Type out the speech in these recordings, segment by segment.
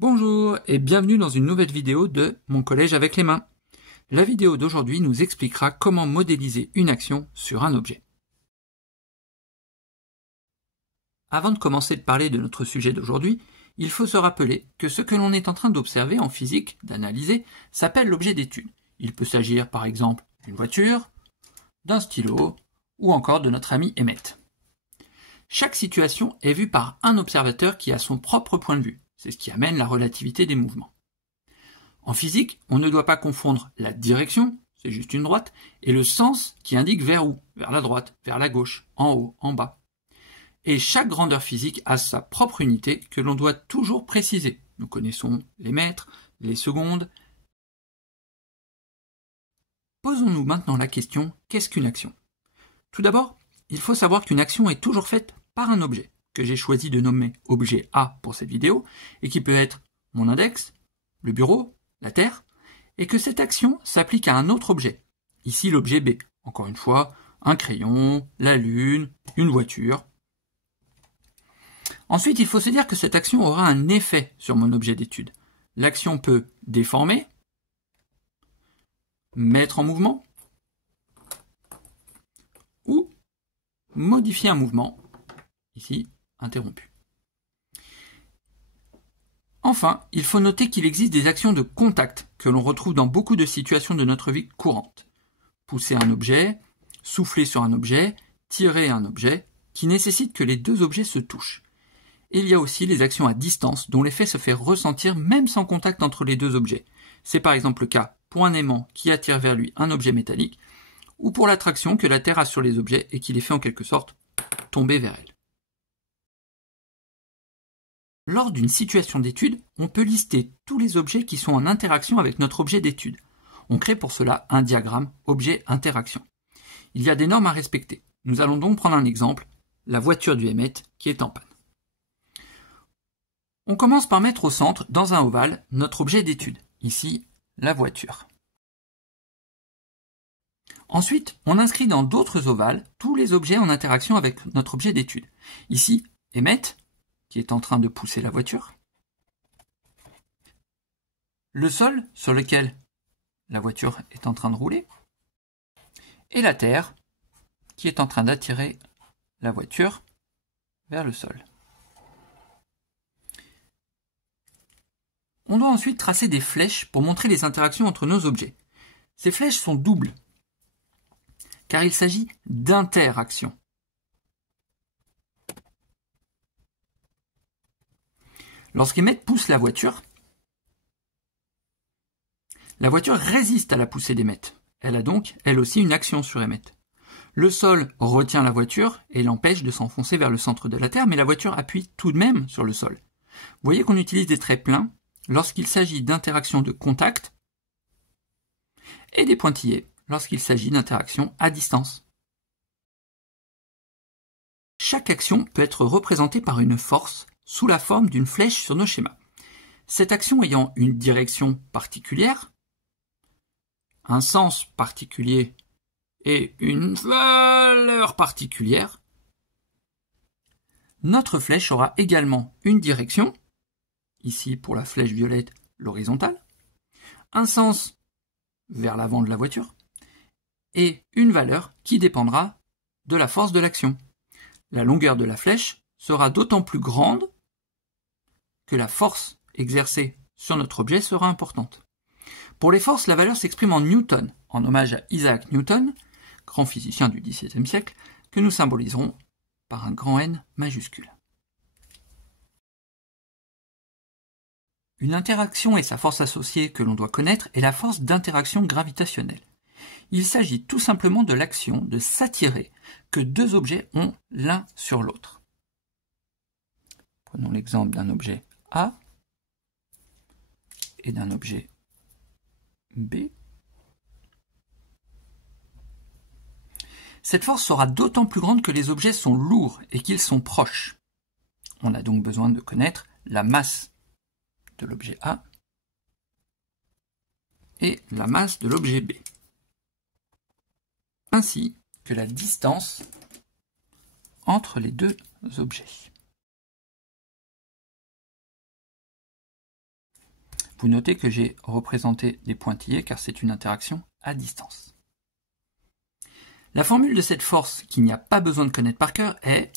Bonjour et bienvenue dans une nouvelle vidéo de Mon collège avec les mains. La vidéo d'aujourd'hui nous expliquera comment modéliser une action sur un objet. Avant de commencer de parler de notre sujet d'aujourd'hui, il faut se rappeler que ce que l'on est en train d'observer en physique, d'analyser, s'appelle l'objet d'étude. Il peut s'agir par exemple d'une voiture, d'un stylo ou encore de notre ami Emmett. Chaque situation est vue par un observateur qui a son propre point de vue. C'est ce qui amène la relativité des mouvements. En physique, on ne doit pas confondre la direction, c'est juste une droite, et le sens qui indique vers où, vers la droite, vers la gauche, en haut, en bas. Et chaque grandeur physique a sa propre unité que l'on doit toujours préciser. Nous connaissons les mètres, les secondes. Posons-nous maintenant la question, qu'est-ce qu'une action? Tout d'abord, il faut savoir qu'une action est toujours faite par un objet, que j'ai choisi de nommer objet A pour cette vidéo, et qui peut être mon index, le bureau, la Terre, et que cette action s'applique à un autre objet, ici l'objet B, encore une fois, un crayon, la Lune, une voiture. Ensuite, il faut se dire que cette action aura un effet sur mon objet d'étude. L'action peut déformer, mettre en mouvement, ou modifier un mouvement, ici interrompu. Enfin, il faut noter qu'il existe des actions de contact que l'on retrouve dans beaucoup de situations de notre vie courante. Pousser un objet, souffler sur un objet, tirer un objet, qui nécessitent que les deux objets se touchent. Il y a aussi les actions à distance dont l'effet se fait ressentir même sans contact entre les deux objets. C'est par exemple le cas pour un aimant qui attire vers lui un objet métallique, ou pour l'attraction que la Terre a sur les objets et qui les fait en quelque sorte tomber vers elle. Lors d'une situation d'étude, on peut lister tous les objets qui sont en interaction avec notre objet d'étude. On crée pour cela un diagramme objet-interaction. Il y a des normes à respecter. Nous allons donc prendre un exemple, la voiture du Emmett qui est en panne. On commence par mettre au centre, dans un ovale, notre objet d'étude, ici la voiture. Ensuite, on inscrit dans d'autres ovales tous les objets en interaction avec notre objet d'étude. Ici, Emmett, qui est en train de pousser la voiture. Le sol sur lequel la voiture est en train de rouler. Et la Terre qui est en train d'attirer la voiture vers le sol. On doit ensuite tracer des flèches pour montrer les interactions entre nos objets. Ces flèches sont doubles, car il s'agit d'interactions. Lorsqu'Emmett pousse la voiture résiste à la poussée d'Emmett. Elle a donc, elle aussi, une action sur Emmett. Le sol retient la voiture et l'empêche de s'enfoncer vers le centre de la Terre, mais la voiture appuie tout de même sur le sol. Vous voyez qu'on utilise des traits pleins lorsqu'il s'agit d'interactions de contact et des pointillés lorsqu'il s'agit d'interactions à distance. Chaque action peut être représentée par une force sous la forme d'une flèche sur nos schémas. Cette action ayant une direction particulière, un sens particulier et une valeur particulière, notre flèche aura également une direction, ici pour la flèche violette l'horizontale, un sens vers l'avant de la voiture, et une valeur qui dépendra de la force de l'action. La longueur de la flèche sera d'autant plus grande que la force exercée sur notre objet sera importante. Pour les forces, la valeur s'exprime en newton, en hommage à Isaac Newton, grand physicien du XVIIe siècle, que nous symboliserons par un grand N majuscule. Une interaction et sa force associée que l'on doit connaître est la force d'interaction gravitationnelle. Il s'agit tout simplement de l'action de s'attirer que deux objets ont l'un sur l'autre. Prenons l'exemple d'un objet A et d'un objet B. Cette force sera d'autant plus grande que les objets sont lourds et qu'ils sont proches. On a donc besoin de connaître la masse de l'objet A et la masse de l'objet B, ainsi que la distance entre les deux objets. Vous notez que j'ai représenté des pointillés car c'est une interaction à distance. La formule de cette force qu'il n'y a pas besoin de connaître par cœur est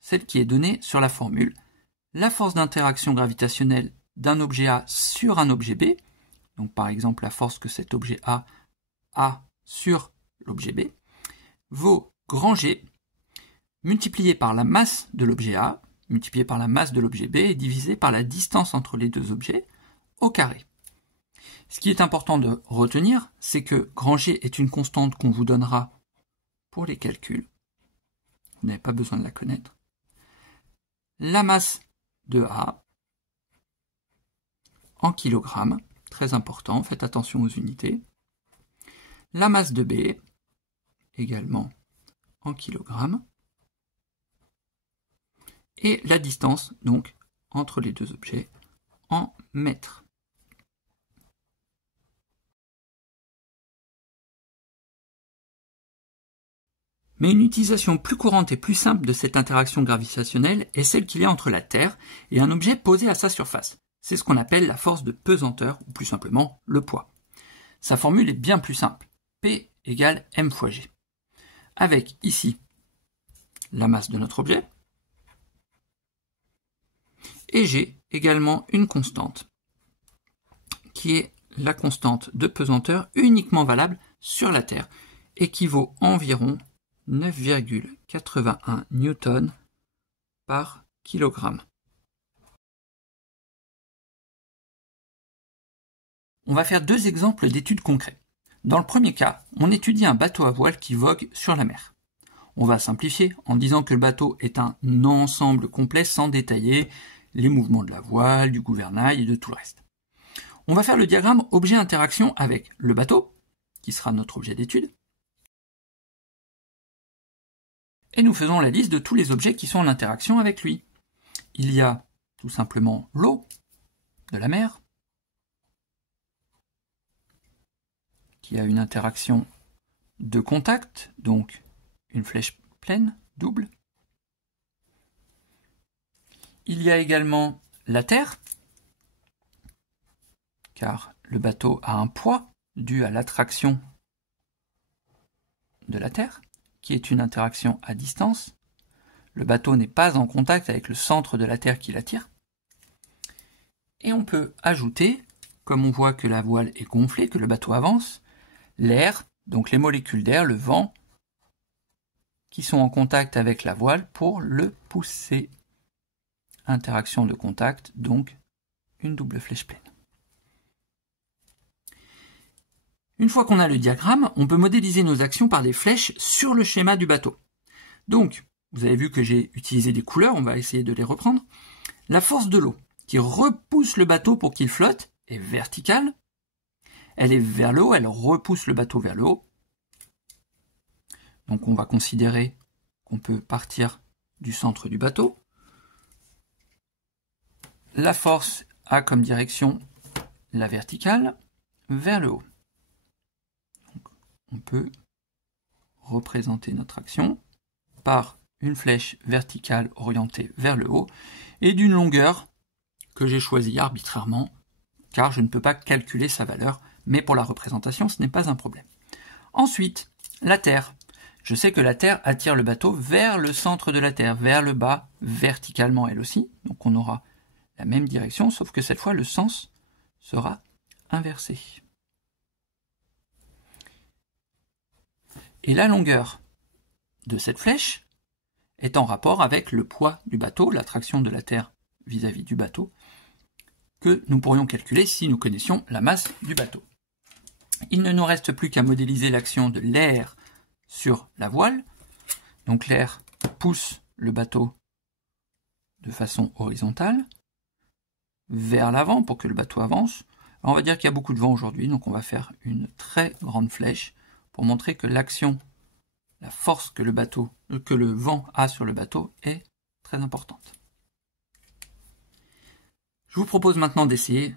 celle qui est donnée sur la formule. La force d'interaction gravitationnelle d'un objet A sur un objet B, donc par exemple la force que cet objet A a sur l'objet B, vaut grand G multiplié par la masse de l'objet A, multiplié par la masse de l'objet B et divisé par la distance entre les deux objets au carré. Ce qui est important de retenir, c'est que grand G est une constante qu'on vous donnera pour les calculs. Vous n'avez pas besoin de la connaître. La masse de A en kilogrammes, très important, faites attention aux unités. La masse de B, également en kilogrammes. Et la distance, donc, entre les deux objets, en mètres. Mais une utilisation plus courante et plus simple de cette interaction gravitationnelle est celle qu'il y a entre la Terre et un objet posé à sa surface. C'est ce qu'on appelle la force de pesanteur, ou plus simplement le poids. Sa formule est bien plus simple. P égale m fois g. Avec ici la masse de notre objet, et g également une constante, qui est la constante de pesanteur uniquement valable sur la Terre, et qui vaut environ 9,81 newtons par kilogramme. On va faire deux exemples d'études concrets. Dans le premier cas, on étudie un bateau à voile qui vogue sur la mer. On va simplifier en disant que le bateau est un ensemble complet sans détailler les mouvements de la voile, du gouvernail et de tout le reste. On va faire le diagramme objet-interaction avec le bateau, qui sera notre objet d'étude, et nous faisons la liste de tous les objets qui sont en interaction avec lui. Il y a tout simplement l'eau de la mer, qui a une interaction de contact, donc une flèche pleine, double. Il y a également la Terre, car le bateau a un poids dû à l'attraction de la Terre, qui est une interaction à distance. Le bateau n'est pas en contact avec le centre de la Terre qui l'attire. Et on peut ajouter, comme on voit que la voile est gonflée, que le bateau avance, l'air, donc les molécules d'air, le vent, qui sont en contact avec la voile pour le pousser. Interaction de contact, donc une double flèche pleine. Une fois qu'on a le diagramme, on peut modéliser nos actions par des flèches sur le schéma du bateau. Donc, vous avez vu que j'ai utilisé des couleurs, on va essayer de les reprendre. La force de l'eau, qui repousse le bateau pour qu'il flotte, est verticale. Elle est vers le haut, elle repousse le bateau vers le haut. Donc on va considérer qu'on peut partir du centre du bateau. La force a comme direction la verticale vers le haut. Donc, on peut représenter notre action par une flèche verticale orientée vers le haut et d'une longueur que j'ai choisie arbitrairement car je ne peux pas calculer sa valeur, mais pour la représentation ce n'est pas un problème. Ensuite, la Terre. Je sais que la Terre attire le bateau vers le centre de la Terre, vers le bas, verticalement elle aussi, donc on aura la même direction, sauf que cette fois le sens sera inversé. Et la longueur de cette flèche est en rapport avec le poids du bateau, l'attraction de la Terre vis-à-vis du bateau, que nous pourrions calculer si nous connaissions la masse du bateau. Il ne nous reste plus qu'à modéliser l'action de l'air sur la voile. Donc l'air pousse le bateau de façon horizontale vers l'avant pour que le bateau avance. Alors on va dire qu'il y a beaucoup de vent aujourd'hui, donc on va faire une très grande flèche pour montrer que l'action, la force que le vent a sur le bateau est très importante. Je vous propose maintenant d'essayer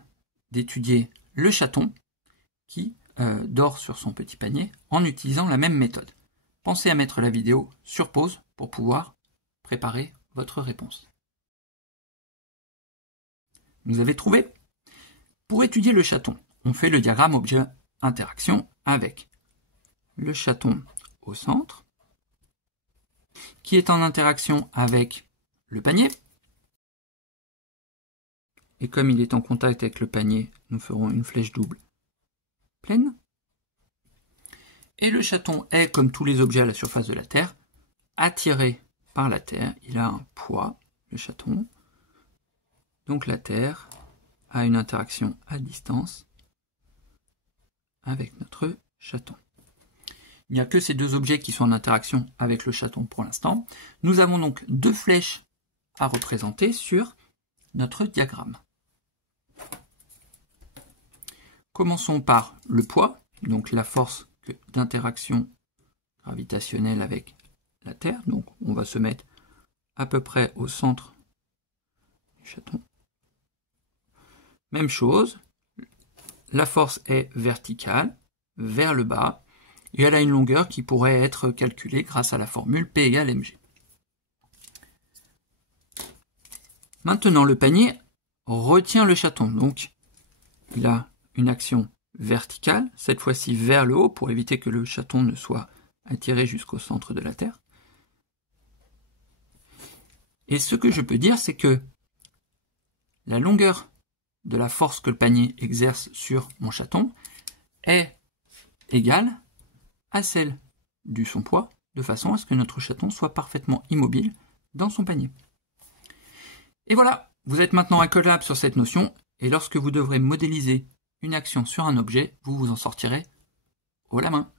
d'étudier le chaton qui dort sur son petit panier en utilisant la même méthode. Pensez à mettre la vidéo sur pause pour pouvoir préparer votre réponse. Vous avez trouvé ? Pour étudier le chaton, on fait le diagramme objet-interaction avec le chaton au centre, qui est en interaction avec le panier. Et comme il est en contact avec le panier, nous ferons une flèche double pleine. Et le chaton est, comme tous les objets à la surface de la Terre, attiré par la Terre. Il a un poids, le chaton. Donc la Terre a une interaction à distance avec notre chaton. Il n'y a que ces deux objets qui sont en interaction avec le chaton pour l'instant. Nous avons donc deux flèches à représenter sur notre diagramme. Commençons par le poids, donc la force d'interaction gravitationnelle avec la Terre. Donc on va se mettre à peu près au centre du chaton. Même chose, la force est verticale, vers le bas, et elle a une longueur qui pourrait être calculée grâce à la formule P égale mg. Maintenant, le panier retient le chaton, donc il a une action verticale, cette fois-ci vers le haut, pour éviter que le chaton ne soit attiré jusqu'au centre de la Terre. Et ce que je peux dire, c'est que la longueur de la force que le panier exerce sur mon chaton est égale à celle de son poids, de façon à ce que notre chaton soit parfaitement immobile dans son panier. Et voilà, vous êtes maintenant incollable sur cette notion, et lorsque vous devrez modéliser une action sur un objet, vous vous en sortirez haut la main.